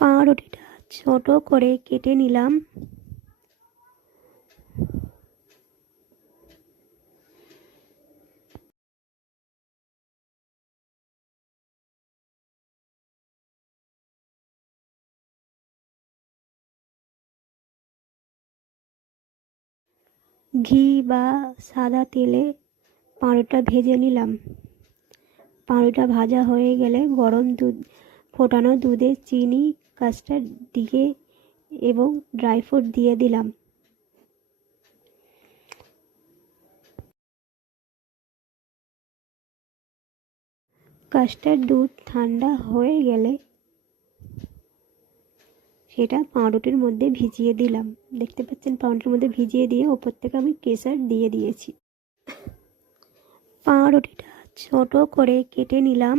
পাউরুটিটা ছোট করে কেটে নিলাম। ঘি বা সাদা তেলে পাউরুটিটা ভেজে নিলাম। পাউরুটিটা ভাজা হয়ে গেলে গরম দুধ, ফোটানো দুধে চিনি, কাস্টার্ড দিয়ে এবং ড্রাই ফ্রুট দিয়ে দিলাম। কাস্টার্ড দুধ ঠান্ডা হয়ে গেলে সেটা পাউরুটির মধ্যে ভিজিয়ে দিলাম। দেখতে পাচ্ছেন পাউরুটির মধ্যে ভিজিয়ে দিয়ে ওপর থেকে আমি কেশর দিয়ে দিয়েছি। পাউরুটিটা ছোট করে কেটে নিলাম।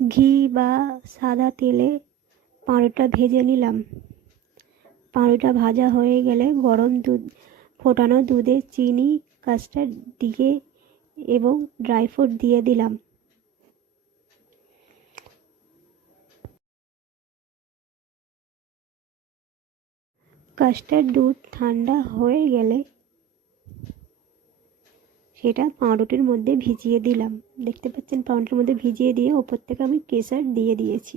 ঘি বা সাদা তেলে পাউরুটিটা ভেজে নিলাম। পাউরুটিটা ভাজা হয়ে গেলে গরম দুধ, ফোটানো দুধে চিনি, কাস্টার্ড দিয়ে এবং ড্রাই ফ্রুট দিয়ে দিলাম। কাস্টার্ড দুধ ঠান্ডা হয়ে গেলে সেটা পাউরুটির মধ্যে ভিজিয়ে দিলাম। দেখতে পাচ্ছেন পাউরুটির মধ্যে ভিজিয়ে দিয়ে ওপর থেকে আমি কেশর দিয়ে দিয়েছি।